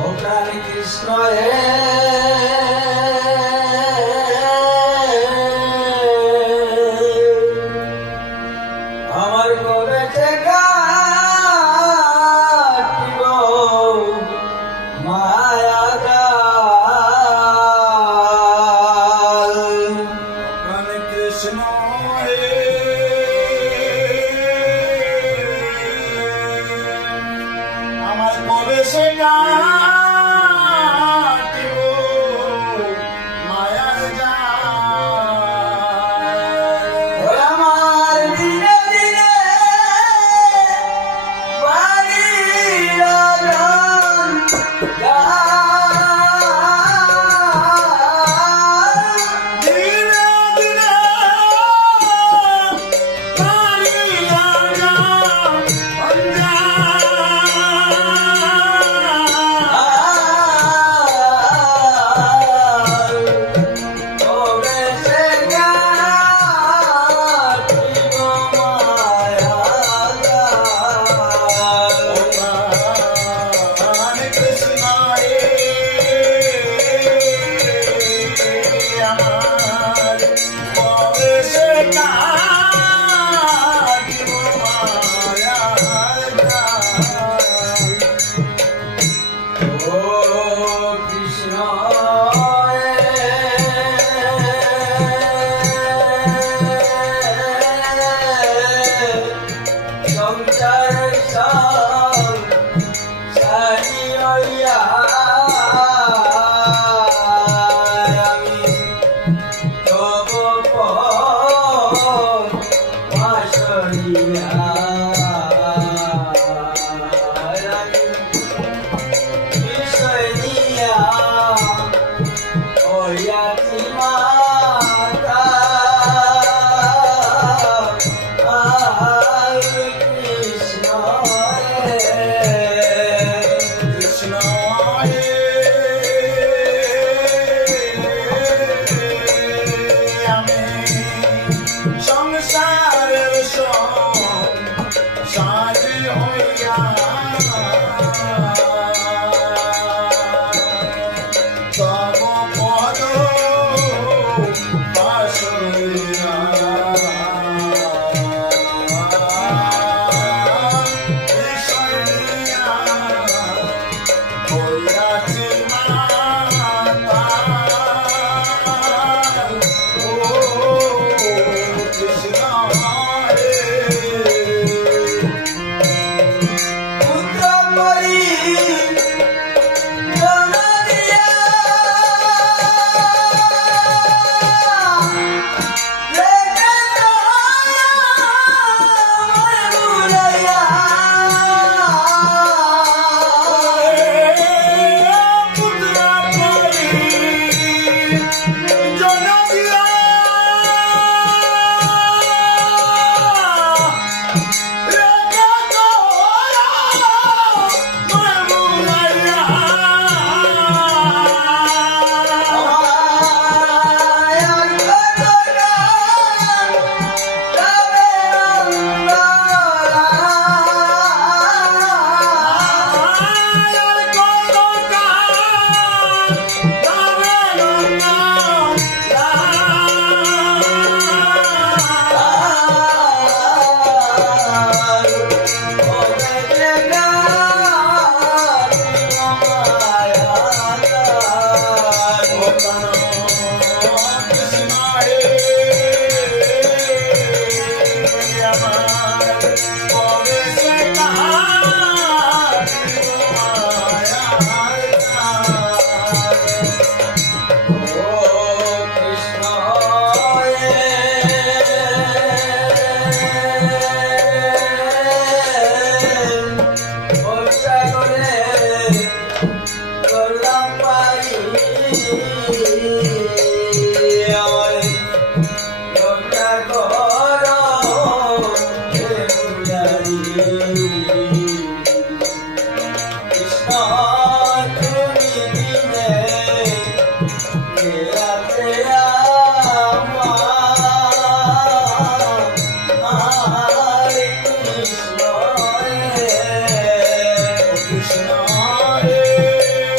ও প্রাণ কৃষ্ণ হে আমার কবে কাটিব মায়া জাল প্রাণ কৃষ্ণ হে আমার কবে সে কাটিব মায়ার জাল আমার দিনে দিনে বাড়িরা যান দিনে দিনে মারিয়া কবে সে কাটিব মায়া জাল প্রাণ কৃষ্ণ হে আমার কবে সে কাটিব মায়ার জাল ও কৃষ্ণ সংসার সারি হইয়া আমি তব পাশরিয়া বিষয় নিয়া ওয়াতি মাতা কৃষ্ণ কৃষ্ণ হে আমি সংসারের সারি হইয়া তব পদ পাশরিয়া বিষয় নিয়া হইয়াছি মাতাল। ও কৃষ্ণ হে পুত্র পরি জনদিয়া রেখে মুরাইয়া পুত্র পরি জনদিয়া রেখে তোরা ময় মুরাইয়া। মায়ার কতটা তবে অন্তরা আয়ার কত গান গাবেন কৃষ্ণ হে আমার কবে সে কাটিব মায়ার জাল কৃষ্ণ হে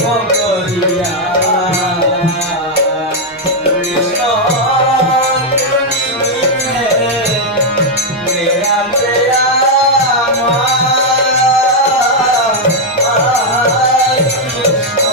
করিয়া কৃষ্ণ মেরা মেরা কৃষ্ণ